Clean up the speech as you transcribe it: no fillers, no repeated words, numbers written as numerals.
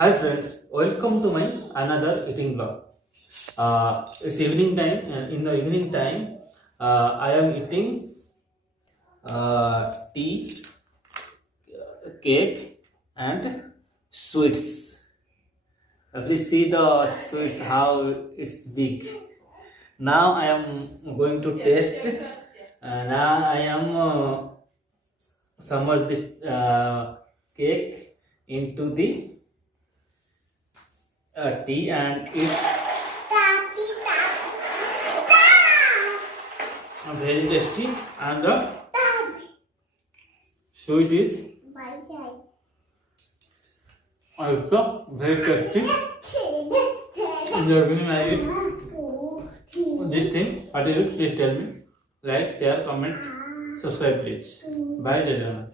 Hi friends, welcome to my another eating vlog. It's evening time. In the evening time, I am eating tea, cake, and sweets. Please see the sweets how it's big. Now I am going to taste. Now I am submerge the cake into the tea and it's very tasty and the sweet is also very tasty. In the evening I eat this thing. What is it? Please tell me. Like, share, comment, subscribe please. Bye Jajana.